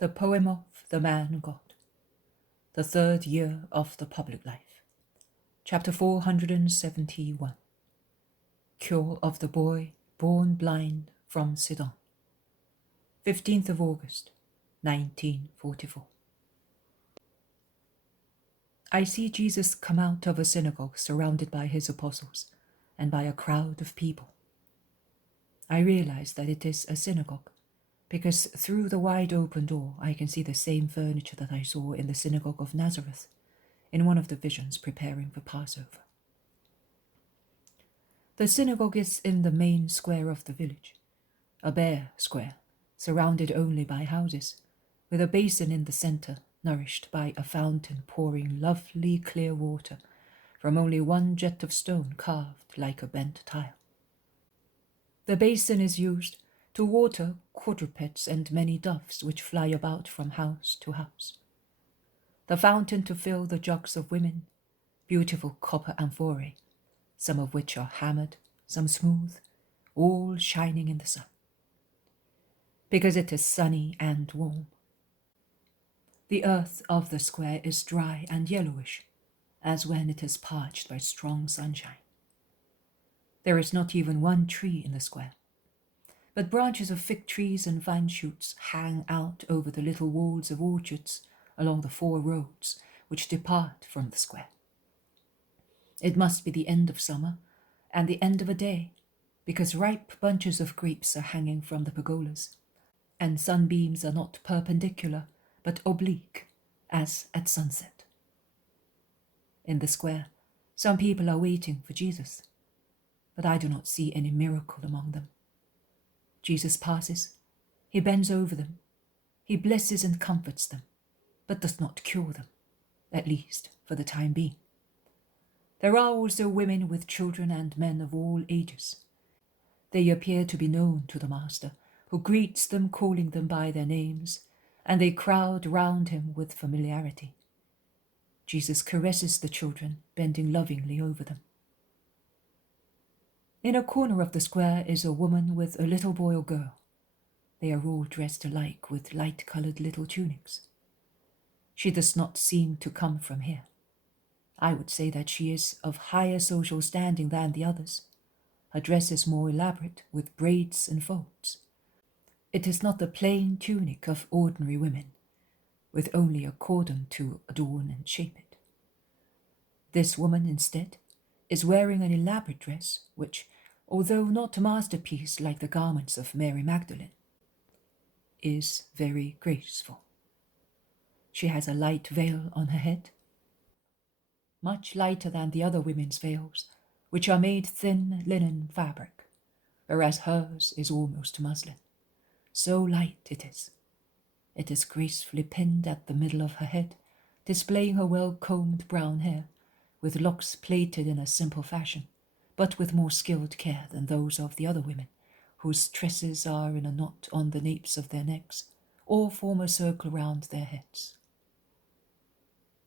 The Poem of the Man God, the third year of the public life. Chapter 471. Cure of the boy born blind from Sidon. 15th of August, 1944. I see Jesus come out of a synagogue surrounded by his apostles and by a crowd of people. I realize that it is a synagogue, because through the wide open door I can see the same furniture that I saw in the synagogue of Nazareth in one of the visions preparing for Passover. The synagogue is in the main square of the village, a bare square, surrounded only by houses, with a basin in the center, nourished by a fountain pouring lovely clear water from only one jet of stone carved like a bent tile. The basin is used to water quadrupeds and many doves which fly about from house to house. The fountain to fill the jugs of women, beautiful copper amphorae, some of which are hammered, some smooth, all shining in the sun. Because it is sunny and warm. The earth of the square is dry and yellowish, as when it is parched by strong sunshine. There is not even one tree in the square, but branches of fig trees and vine shoots hang out over the little walls of orchards along the 4 roads which depart from the square. It must be the end of summer and the end of a day, because ripe bunches of grapes are hanging from the pergolas, and sunbeams are not perpendicular but oblique, as at sunset. In the square, some people are waiting for Jesus, but I do not see any miracle among them. Jesus passes, he bends over them, he blesses and comforts them, but does not cure them, at least for the time being. There are also women with children and men of all ages. They appear to be known to the Master, who greets them calling them by their names, and they crowd round him with familiarity. Jesus caresses the children, bending lovingly over them. In a corner of the square is a woman with a little boy or girl. They are all dressed alike with light-colored little tunics. She does not seem to come from here. I would say that she is of higher social standing than the others. Her dress is more elaborate, with braids and folds. It is not the plain tunic of ordinary women, with only a cordon to adorn and shape it. This woman, instead, is wearing an elaborate dress which, although not a masterpiece like the garments of Mary Magdalene, is very graceful. She has a light veil on her head, much lighter than the other women's veils, which are made thin linen fabric, whereas hers is almost muslin. So light it is. It is gracefully pinned at the middle of her head, displaying her well-combed brown hair, with locks plaited in a simple fashion, but with more skilled care than those of the other women, whose tresses are in a knot on the napes of their necks, or form a circle round their heads.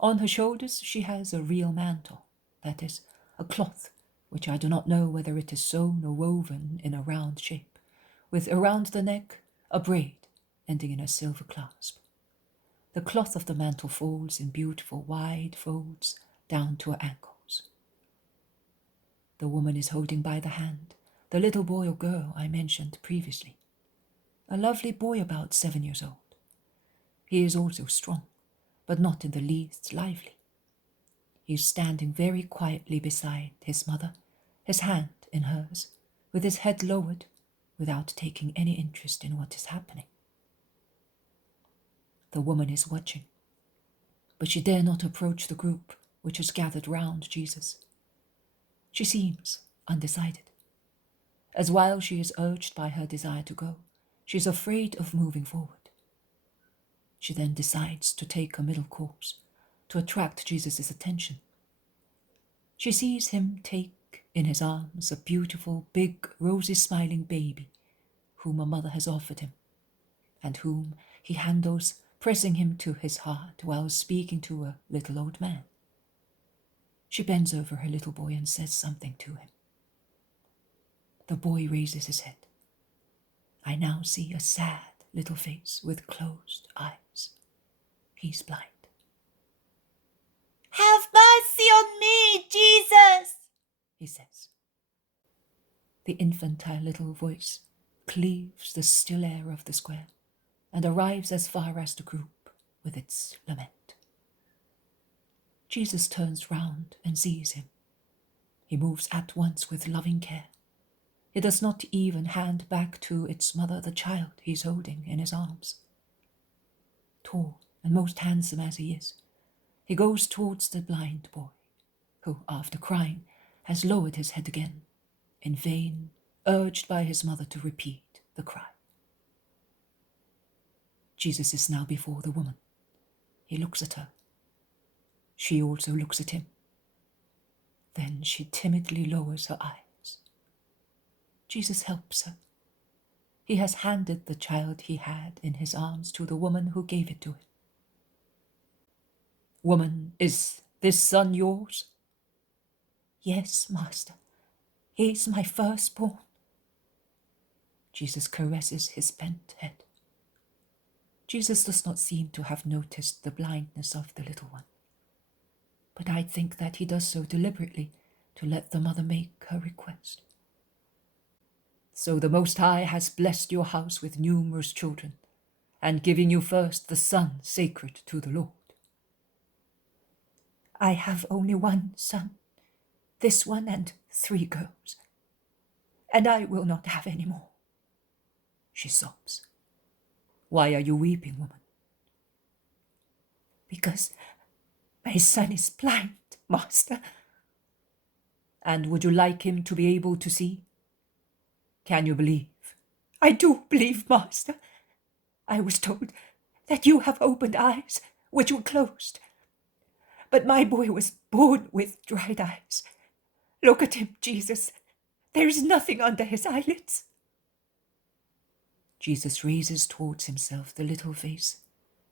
On her shoulders she has a real mantle, that is, a cloth, which I do not know whether it is sewn or woven in a round shape, with around the neck a braid ending in a silver clasp. The cloth of the mantle falls in beautiful wide folds down to her ankles. The woman is holding by the hand the little boy or girl I mentioned previously, a lovely boy about 7 years old. He is also strong, but not in the least lively. He is standing very quietly beside his mother, his hand in hers, with his head lowered, without taking any interest in what is happening. The woman is watching, but she dare not approach the group which is gathered round Jesus. She seems undecided, as while she is urged by her desire to go, she is afraid of moving forward. She then decides to take a middle course, to attract Jesus' attention. She sees him take in his arms a beautiful, big, rosy smiling baby, whom a mother has offered him, and whom he handles, pressing him to his heart while speaking to a little old man. She bends over her little boy and says something to him. The boy raises his head. I now see a sad, little face with closed eyes. He's blind. "Have mercy on me, Jesus," he says. The infantile little voice cleaves the still air of the square and arrives as far as the group with its lament. Jesus turns round and sees him. He moves at once with loving care. He does not even hand back to its mother the child he's holding in his arms. Tall and most handsome as he is, he goes towards the blind boy, who, after crying, has lowered his head again, in vain, urged by his mother to repeat the cry. Jesus is now before the woman. He looks at her. She also looks at him. Then she timidly lowers her eyes. Jesus helps her. He has handed the child he had in his arms to the woman who gave it to him. Woman, is this son yours? Yes, Master. He's my firstborn. Jesus caresses his bent head. Jesus does not seem to have noticed the blindness of the little one, but I think that he does so deliberately to let the mother make her request. So the Most High has blessed your house with numerous children, and giving you first the son sacred to the Lord. I have only one son, this one and 3 girls, and I will not have any more. She sobs. Why are you weeping, woman? Because my son is blind, Master. And would you like him to be able to see? Can you believe? I do believe, Master. I was told that you have opened eyes which were closed. But my boy was born with dried eyes. Look at him, Jesus. There is nothing under his eyelids. Jesus raises towards himself the little face,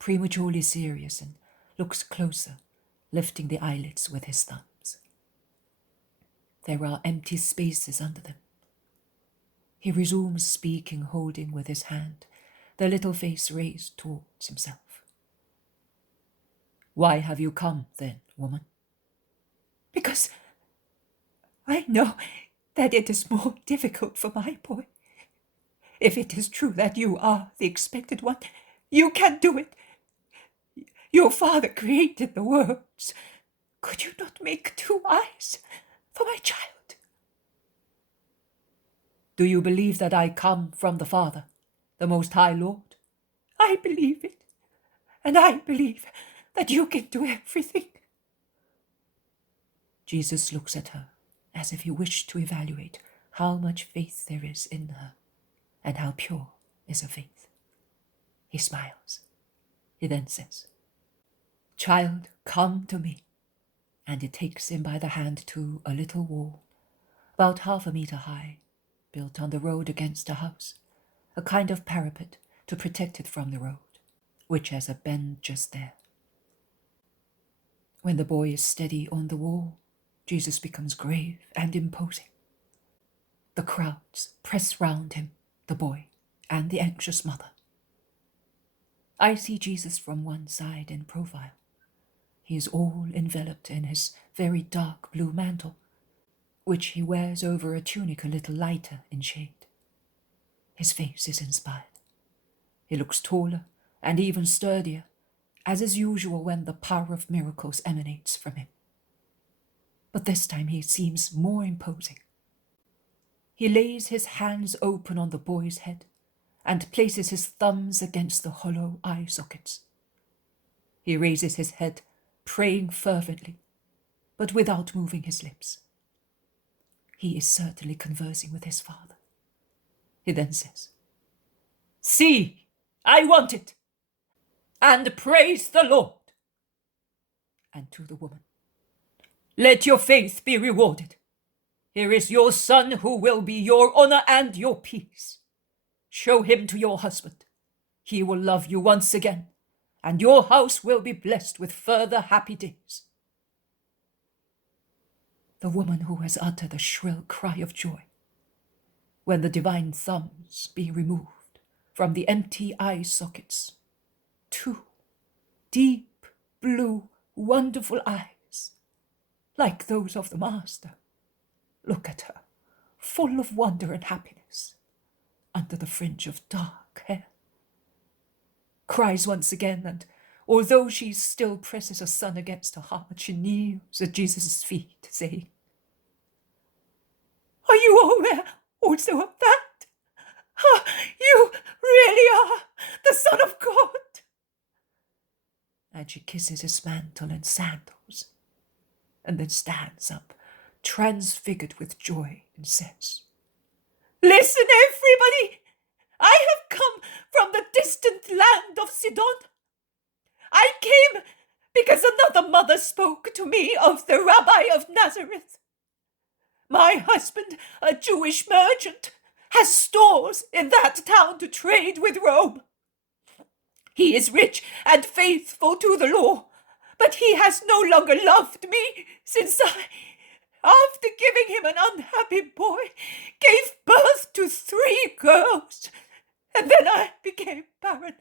prematurely serious, and looks closer, lifting the eyelids with his thumbs. There are empty spaces under them. He resumes speaking, holding with his hand the little face raised towards himself. Why have you come, then, woman? Because I know that it is more difficult for my boy. If it is true that you are the expected one, you can do it. Your father created the worlds. Could you not make 2 eyes for my child? Do you believe that I come from the Father, the Most High Lord? I believe it, and I believe that you can do everything. Jesus looks at her as if he wished to evaluate how much faith there is in her and how pure is her faith. He smiles. He then says, Child, come to me. And he takes him by the hand to a little wall, about 1/2 meter high, built on the road against a house, a kind of parapet to protect it from the road, which has a bend just there. When the boy is steady on the wall, Jesus becomes grave and imposing. The crowds press round him, the boy, and the anxious mother. I see Jesus from one side in profile. He is all enveloped in his very dark blue mantle, which he wears over a tunic a little lighter in shade. His face is inspired. He looks taller and even sturdier, as is usual when the power of miracles emanates from him. But this time he seems more imposing. He lays his hands open on the boy's head and places his thumbs against the hollow eye sockets. He raises his head, praying fervently, but without moving his lips. He is certainly conversing with his father. He then says, See, I want it, and praise the Lord. And to the woman, Let your faith be rewarded. Here is your son who will be your honor and your peace. Show him to your husband. He will love you once again, and your house will be blessed with further happy days. The woman who has uttered a shrill cry of joy, when the divine thumbs be removed from the empty eye sockets. 2 deep, blue, wonderful eyes, like those of the Master. Look at her, full of wonder and happiness, under the fringe of dark hair. Cries once again, and although she still presses her son against her heart, she kneels at Jesus' feet, saying, "Are you aware also of that? You really are the Son of God." And she kisses his mantle and sandals, and then stands up, transfigured with joy, and says, "Listen, everybody! I have come from the distant land of Sidon. I came because another mother spoke to me of the Rabbi of Nazareth. My husband, a Jewish merchant, has stores in that town to trade with Rome. He is rich and faithful to the law, but he has no longer loved me since I, after giving him an unhappy boy, gave birth to 3 girls, and then I became barren.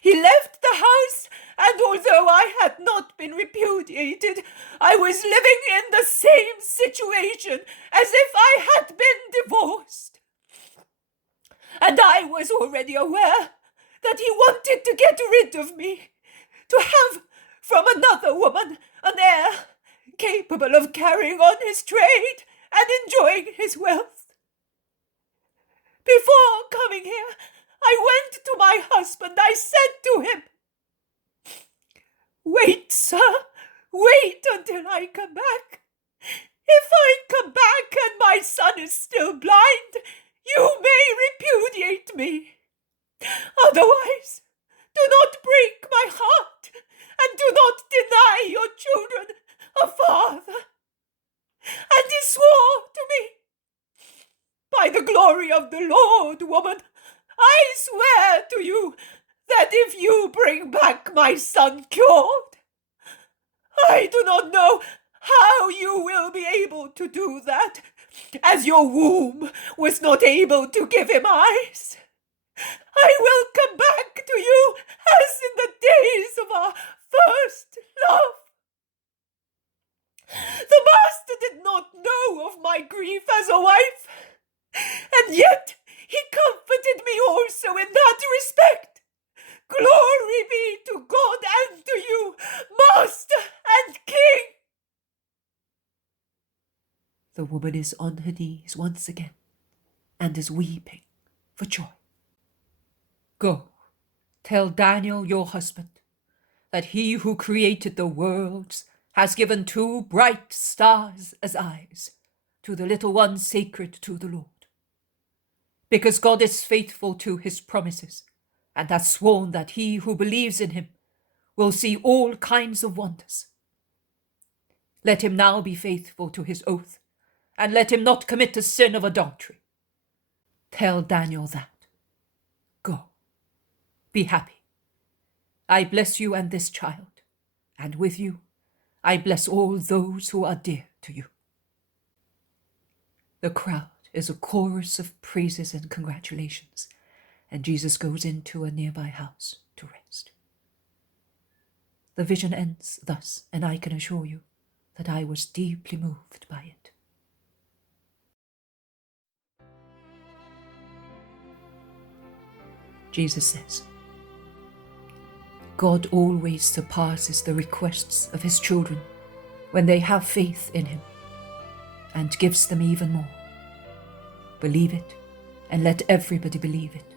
He left the house, and although I had not been repudiated, I was living in the same situation as if I had been divorced. And I was already aware that he wanted to get rid of me, to have from another woman an heir capable of carrying on his trade and enjoying his wealth. Before coming here, I went to my husband. I said to him, 'Wait, sir, wait until I come back. If I come back and my son is still blind, you may repudiate me. Otherwise, do not break my heart, and do not deny your children a father.' And he swore to me, 'By the glory of the Lord, woman, I swear to you that if you bring back my son cured, I do not know how you will be able to do that, as your womb was not able to give him eyes. I will come back to you as in the days of our first love.' The master did not know of my grief as a wife, and yet he comforted me also in that respect. Glory be to God and to you, Master and King." The woman is on her knees once again, and is weeping for joy. "Go, tell Daniel your husband that he who created the worlds has given 2 bright stars as eyes to the little one sacred to the Lord. Because God is faithful to his promises, and has sworn that he who believes in him will see all kinds of wonders. Let him now be faithful to his oath, and let him not commit the sin of adultery. Tell Daniel that. Go, be happy. I bless you and this child, and with you I bless all those who are dear to you." The crowd is a chorus of praises and congratulations, and Jesus goes into a nearby house to rest. The vision ends thus, and I can assure you that I was deeply moved by it. Jesus says, God always surpasses the requests of his children when they have faith in him, and gives them even more. Believe it, and let everybody believe it.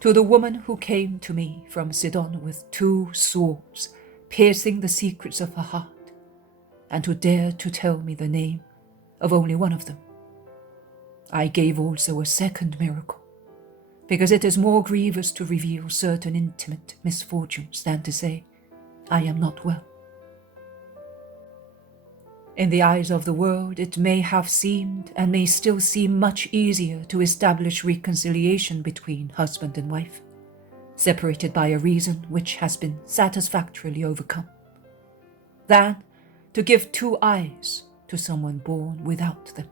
To the woman who came to me from Sidon with 2 swords, piercing the secrets of her heart, and who dared to tell me the name of only one of them, I gave also a second miracle, because it is more grievous to reveal certain intimate misfortunes than to say, I am not well. In the eyes of the world, it may have seemed and may still seem much easier to establish reconciliation between husband and wife, separated by a reason which has been satisfactorily overcome, than to give 2 eyes to someone born without them.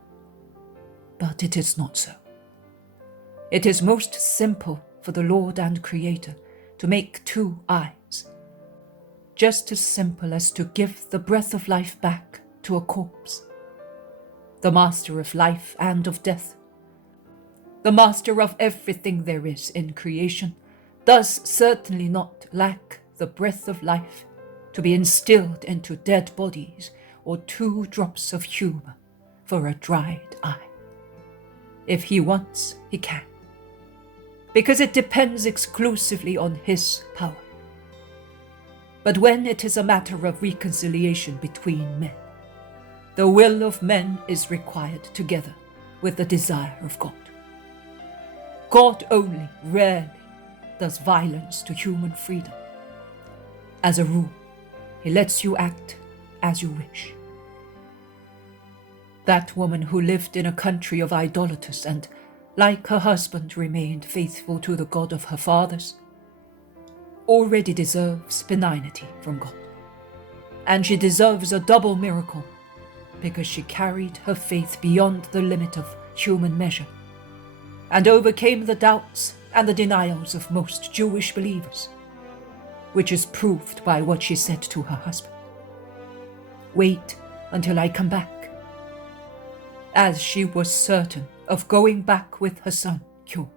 But it is not so. It is most simple for the Lord and Creator to make 2 eyes, just as simple as to give the breath of life back to a corpse. The master of life and of death, the master of everything there is in creation, does certainly not lack the breath of life to be instilled into dead bodies or 2 drops of humor for a dried eye. If he wants, he can, because it depends exclusively on his power. But when it is a matter of reconciliation between men, the will of men is required together with the desire of God. God only rarely does violence to human freedom. As a rule, he lets you act as you wish. That woman who lived in a country of idolaters and, like her husband, remained faithful to the God of her fathers, already deserves benignity from God. And she deserves a double miracle because she carried her faith beyond the limit of human measure and overcame the doubts and the denials of most Jewish believers, which is proved by what she said to her husband. "Wait until I come back," as she was certain of going back with her son cured.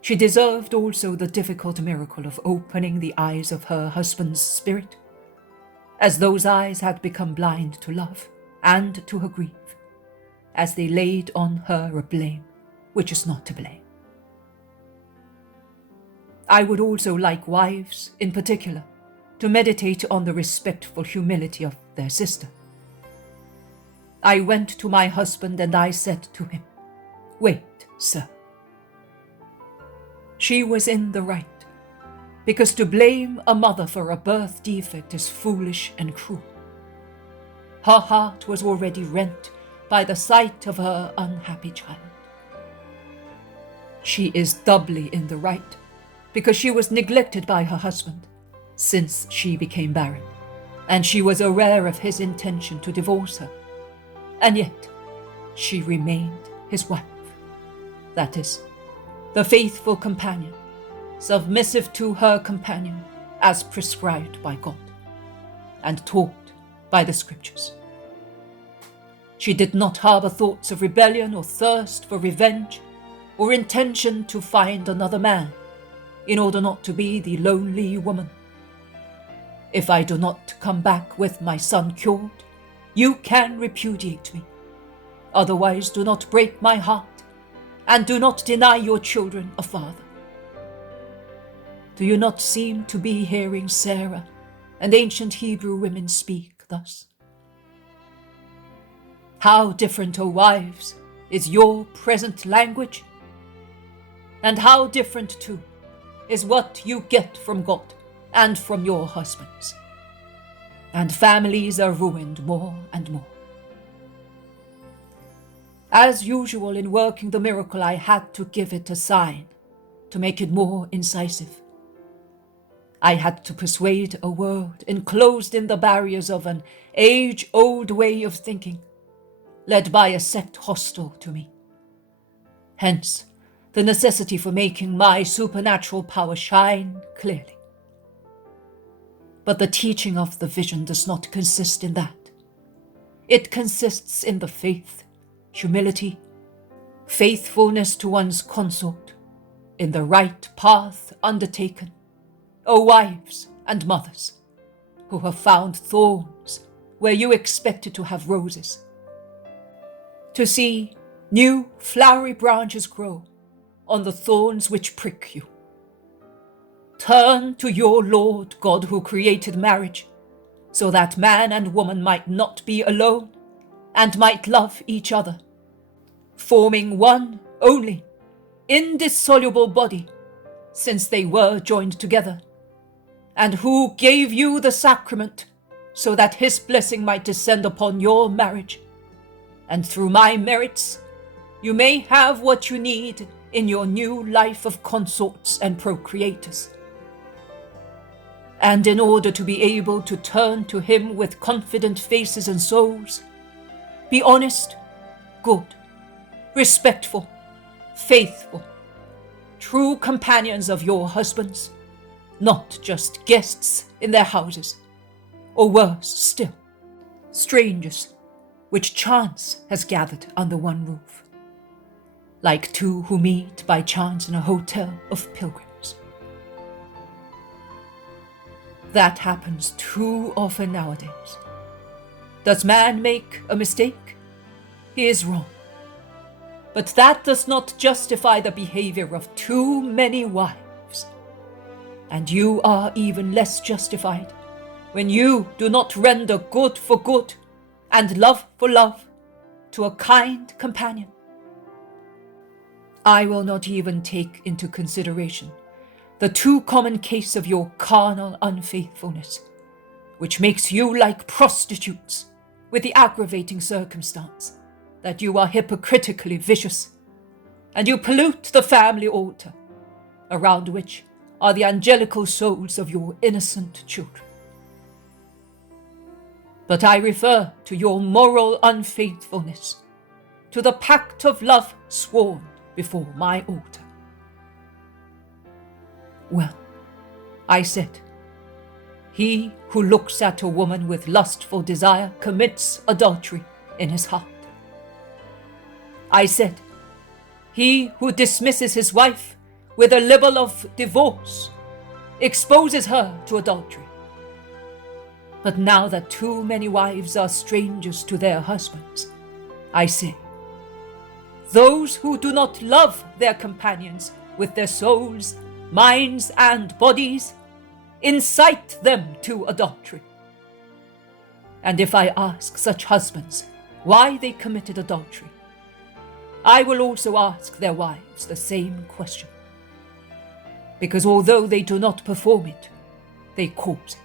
She deserved also the difficult miracle of opening the eyes of her husband's spirit, as those eyes had become blind to love and to her grief, as they laid on her a blame which is not to blame. I would also like wives, in particular, to meditate on the respectful humility of their sister. I went to my husband and I said to him, "Wait, sir." She was in the right, because to blame a mother for a birth defect is foolish and cruel. Her heart was already rent by the sight of her unhappy child. She is doubly in the right, because she was neglected by her husband since she became barren, and she was aware of his intention to divorce her, and yet she remained his wife. That is, the faithful companion, submissive to her companion as prescribed by God and taught by the Scriptures. She did not harbor thoughts of rebellion or thirst for revenge or intention to find another man in order not to be the lonely woman. If I do not come back with my son cured, you can repudiate me. Otherwise, do not break my heart, and do not deny your children a father. Do you not seem to be hearing Sarah and ancient Hebrew women speak thus? How different, O wives, is your present language, and how different, too, is what you get from God and from your husbands. And families are ruined more and more. As usual in working the miracle, I had to give it a sign to make it more incisive. I had to persuade a world enclosed in the barriers of an age-old way of thinking, led by a sect hostile to me. Hence, the necessity for making my supernatural power shine clearly. But the teaching of the vision does not consist in that. It consists in the faith, humility, faithfulness to one's consort, in the right path undertaken, O wives and mothers, who have found thorns where you expected to have roses, to see new flowery branches grow on the thorns which prick you. Turn to your Lord God who created marriage, so that man and woman might not be alone and might love each other, forming one only, indissoluble body, since they were joined together, and who gave you the sacrament so that his blessing might descend upon your marriage, and through my merits you may have what you need in your new life of consorts and procreators. And in order to be able to turn to him with confident faces and souls, be honest, good, respectful, faithful, true companions of your husbands, not just guests in their houses, or worse still, strangers which chance has gathered under one roof, like two who meet by chance in a hotel of pilgrims. That happens too often nowadays. Does man make a mistake? He is wrong. But that does not justify the behavior of too many wives. And you are even less justified when you do not render good for good and love for love to a kind companion. I will not even take into consideration the too common case of your carnal unfaithfulness, which makes you like prostitutes, with the aggravating circumstance that you are hypocritically vicious, and you pollute the family altar, around which are the angelical souls of your innocent children. But I refer to your moral unfaithfulness, to the pact of love sworn before my altar. Well, I said, he who looks at a woman with lustful desire commits adultery in his heart. I said, he who dismisses his wife with a libel of divorce exposes her to adultery. But now that too many wives are strangers to their husbands, I say, those who do not love their companions with their souls, minds, and bodies incite them to adultery. And if I ask such husbands why they committed adultery, I will also ask their wives the same question. Because although they do not perform it, they cause it.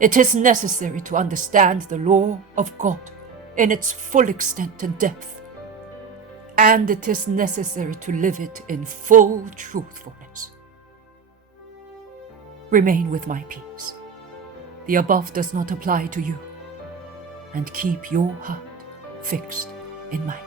It is necessary to understand the law of God in its full extent and depth, and it is necessary to live it in full truthfulness. Remain with my peace. The above does not apply to you, and keep your heart fixed in mine.